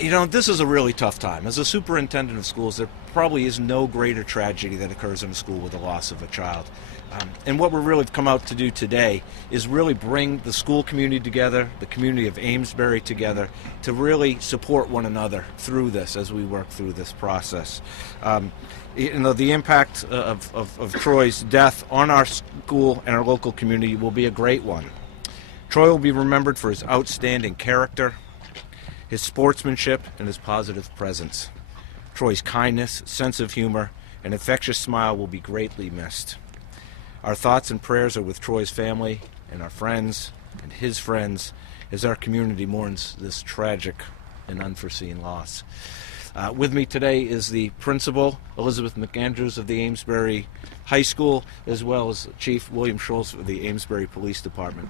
You know, this is a really tough time. As a superintendent of schools, there probably is no greater tragedy that occurs in a school with the loss of a child. And what we're really come out to do today is really bring the school community together, the community of Amesbury together, to really support one another through this as we work through this process. You know, the impact of Troy's death on our school and our local community will be a great one. Troy will be remembered for his outstanding character, his sportsmanship, and his positive presence. Troy's kindness, sense of humor, and infectious smile will be greatly missed. Our thoughts and prayers are with Troy's family and our friends and his friends as our community mourns this tragic and unforeseen loss. With me today is the principal, Elizabeth McAndrews of the Amesbury High School, as well as Chief William Schultz of the Amesbury Police Department.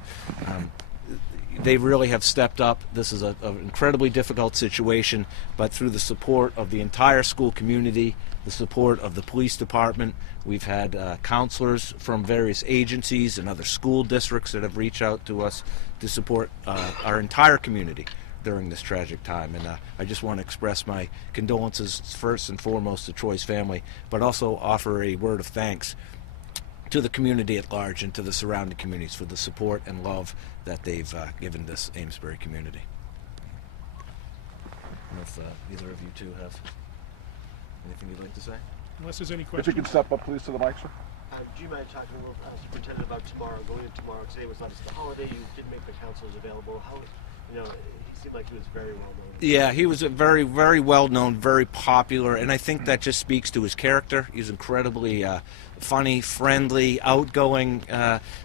They really have stepped up. This is an incredibly difficult situation, but through the support of the entire school community, the support of the police department, we've had counselors from various agencies and other school districts that have reached out to us to support our entire community during this tragic time. And I just want to express my condolences first and foremost to Troy's family, but also offer a word of thanks to the community at large and to the surrounding communities for the support and love that they've given this Amesbury community. I don't know if either of you two have anything you'd like to say? Unless there's any If questions. you can step up, please, to the mic, sir. Do you mind talking a little, Superintendent, about tomorrow, going into tomorrow? Today was obviously the holiday. You didn't make the counselors available. How, he seemed like he was very well known. Yeah, he was a very, very well known, very popular, and I think that just speaks to his character. He's incredibly funny, friendly, outgoing.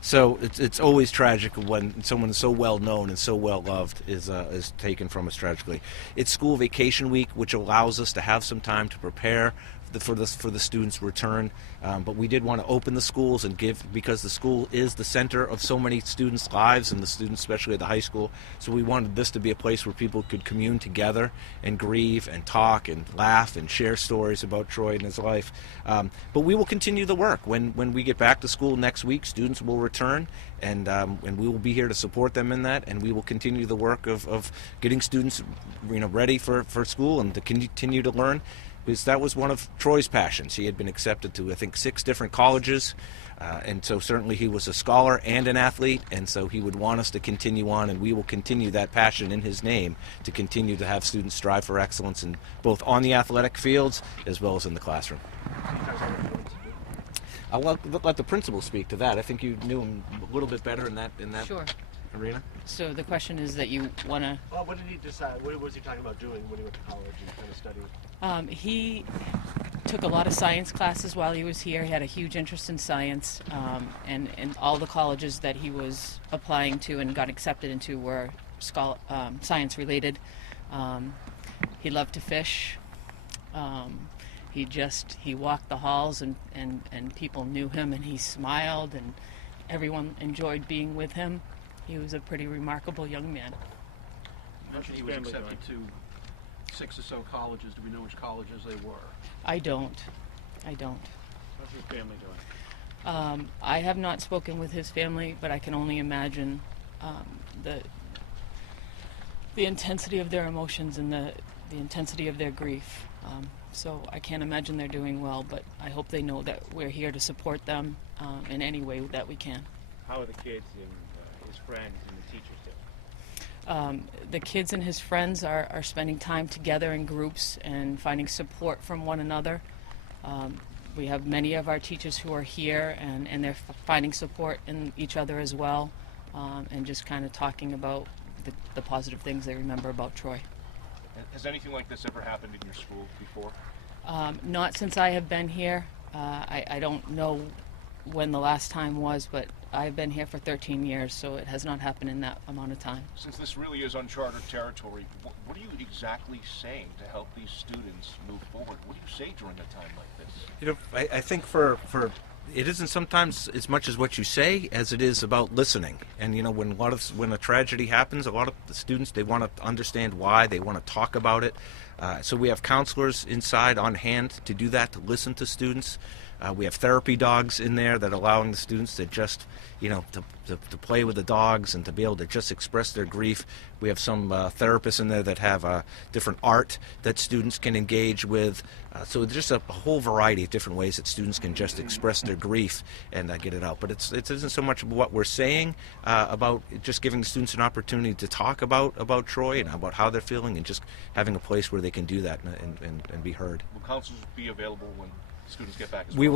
So it's always tragic when someone so well known and so well loved is taken from us tragically. It's school vacation week, which allows us to have some time to prepare for the students' return, but we did want to open the schools and give, because the school is the center of so many students' lives, and the students especially at the high school, so we wanted this to be a place where people could commune together and grieve and talk and laugh and share stories about Troy and his life. But we will continue the work. When we get back to school next week, students will return, and we will be here to support them in that, and we will continue the work of getting students ready for school and to continue to learn. Because that was one of Troy's passions. He had been accepted to, I think, 6 different colleges, and so certainly he was a scholar and an athlete, and so he would want us to continue on, and we will continue that passion in his name to continue to have students strive for excellence in both on the athletic fields as well as in the classroom. I'll let the principal speak to that. I think you knew him a little bit better in that Sure. arena. So the question is that you want to... What did he decide? What was he talking about doing when he went to college and kind of studying? He took a lot of science classes while he was here. He had a huge interest in science, and all the colleges that he was applying to and got accepted into were science related. He loved to fish. He walked the halls and people knew him, and he smiled, and everyone enjoyed being with him. He was a pretty remarkable young man. You mentioned he was accepted to 6 or so colleges. Do we know which colleges they were? I don't. How's his family doing? I have not spoken with his family, but I can only imagine the intensity of their emotions and the intensity of their grief. So I can't imagine they're doing well, but I hope they know that we're here to support them in any way that we can. How are the kids and his friends and the teachers doing? The kids and his friends are spending time together in groups and finding support from one another. We have many of our teachers who are here, and they're finding support in each other as well, and just kind of talking about the positive things they remember about Troy. Has anything like this ever happened in your school before? Not since I have been here. I don't know when the last time was, but I've been here for 13 years, so it has not happened in that amount of time. Since this really is uncharted territory, what are you exactly saying to help these students move forward? What do you say during a time like this? I think for it isn't sometimes as much as what you say as it is about listening. And when a tragedy happens, a lot of the students, they want to understand why, they want to talk about it. So we have counselors inside on hand to do that, to listen to students. We have therapy dogs in there that are allowing the students to just, to play with the dogs and to be able to just express their grief. We have some therapists in there that have different art that students can engage with. So there's just a whole variety of different ways that students can just express their grief and get it out. But it isn't so much what we're saying about just giving the students an opportunity to talk about Troy and about how they're feeling, and just having a place where they can do that and be heard. Will counselors be available when students get back as well?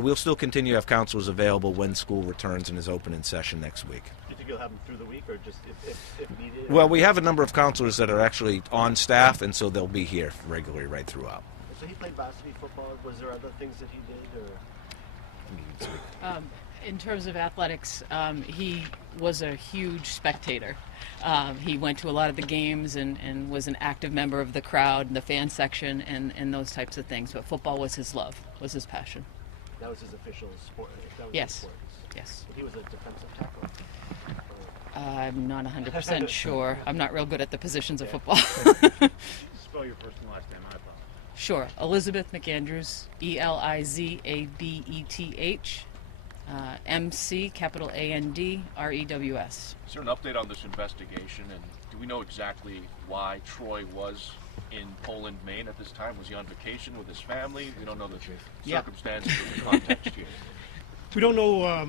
We'll still continue to have counselors available when school returns and is open in session next week. Do you think you'll have them through the week, or just if needed? Well, we have a number of counselors that are actually on staff, and so they'll be here regularly right throughout. So he played varsity football. Was there other things that he did, or? In terms of athletics, he was a huge spectator. He went to a lot of the games and was an active member of the crowd and the fan section and those types of things. But football was his love, was his passion. That was his official sport. That was Yes. his sport. Yes. He was a defensive tackle. I'm not 100% sure. I'm not real good at the positions of football. Spell your first and last name, I apologize. Sure. Elizabeth McAndrews, Elizabeth, MC, capital ANDREWS. Is there an update on this investigation, and do we know exactly why Troy was in Poland, Maine at this time? Was he on vacation with his family? We don't know the circumstances or the context here. We don't know,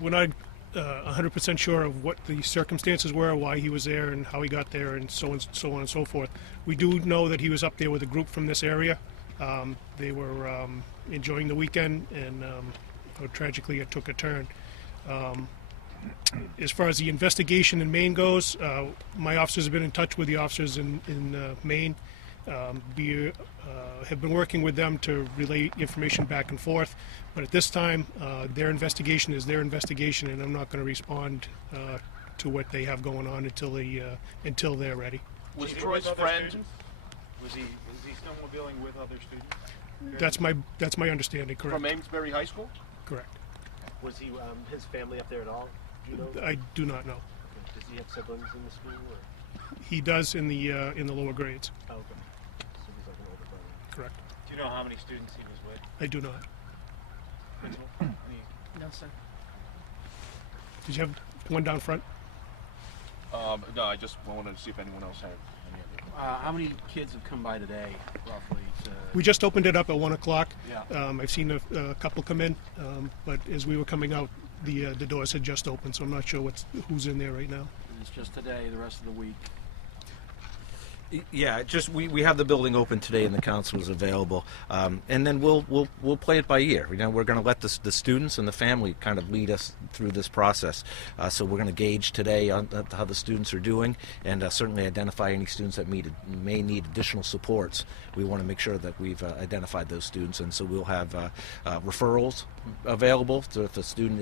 we're not 100% sure of what the circumstances were, why he was there and how he got there, and so on and so forth. We do know that he was up there with a group from this area. They were enjoying the weekend, and tragically it took a turn. As far as the investigation in Maine goes, my officers have been in touch with the officers in Maine. We have been working with them to relay information back and forth, but at this time their investigation is their investigation, and I'm not going to respond to what they have going on until they're ready. Was Troy's friend? Was he snowmobiling with other students? That's my understanding. Correct. From Amesbury High School? Correct. Was he his family up there at all? Do you know? I do not know. Okay. Does he have siblings in the school? Or? He does in the lower grades. Oh, okay. So he's like an older brother. Correct. Do you know how many students he was with? I do not. Principal? No, sir. Did you have one down front? No, I just wanted to see if anyone else had any other. How many kids have come by today, roughly? We just opened it up at 1 o'clock. Yeah. I've seen a couple come in, but as we were coming out, the doors had just opened, so I'm not sure who's in there right now. And it's just today, the rest of the week. Yeah, we have the building open today and the council is available, and then we'll play it by ear. We're going to let the students and the family kind of lead us through this process. So we're going to gauge today on how the students are doing, and certainly identify any students that may need additional supports. We want to make sure that we've identified those students, and so we'll have referrals available. So if a student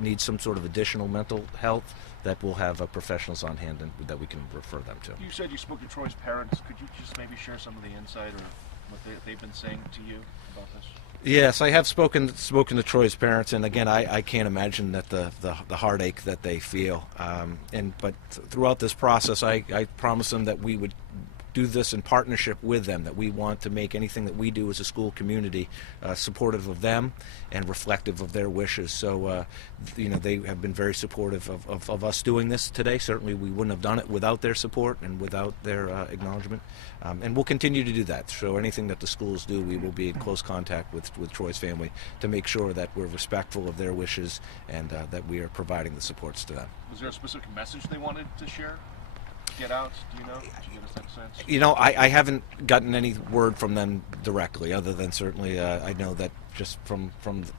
needs some sort of additional mental health, that we'll have professionals on hand and that we can refer them to. You said you spoke to Troy's parents. Could you just maybe share some of the insight or what they've been saying to you about this? Yes, I have spoken to Troy's parents, and again, I can't imagine that the heartache that they feel. But throughout this process, I promised them that we would do this in partnership with them, that we want to make anything that we do as a school community supportive of them and reflective of their wishes. So, they have been very supportive of us doing this today. Certainly we wouldn't have done it without their support and without their acknowledgement. And we'll continue to do that. So anything that the schools do, we will be in close contact with Troy's family to make sure that we're respectful of their wishes and that we are providing the supports to them. Was there a specific message they wanted to share? Get out? Do you know? Did you give us that sense? I haven't gotten any word from them directly, other than certainly I know that just from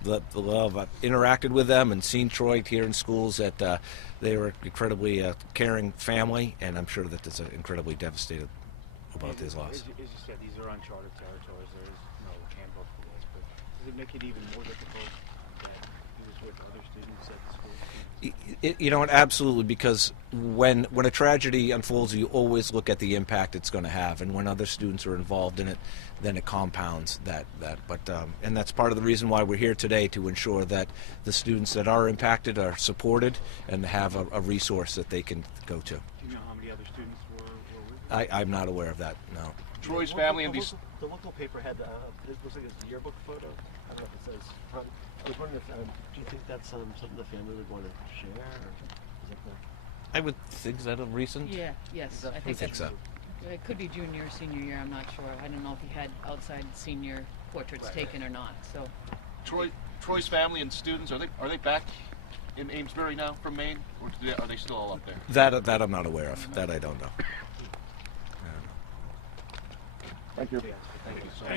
the love I've interacted with them and seen Troy here in schools, that they were incredibly caring family, and I'm sure that it's incredibly devastated about his loss. As you said, these are uncharted territories. There is no handbook for this, but does it make it even more difficult that he was with other students at the school? Absolutely, because when a tragedy unfolds, you always look at the impact it's going to have, and when other students are involved in it, then it compounds that. But and that's part of the reason why we're here today, to ensure that the students that are impacted are supported and have a resource that they can go to. Do you know how many other students were with? I'm not aware of that, no. Troy's The family local- and these. The local paper had, it looks like it's a yearbook photo. I don't know if it says front. I was wondering if, do you think that's something the family would want to share? Or is that the... I would think that a recent. Yeah, yes, I I think think that's, so. it could be junior or senior year, I'm not sure. I don't know if he had outside senior portraits taken or not, so. Troy's family and students, are they back in Amesbury now from Maine, or are they still all up there? That I'm not aware of. That I don't know. Thank you. Thank you so much.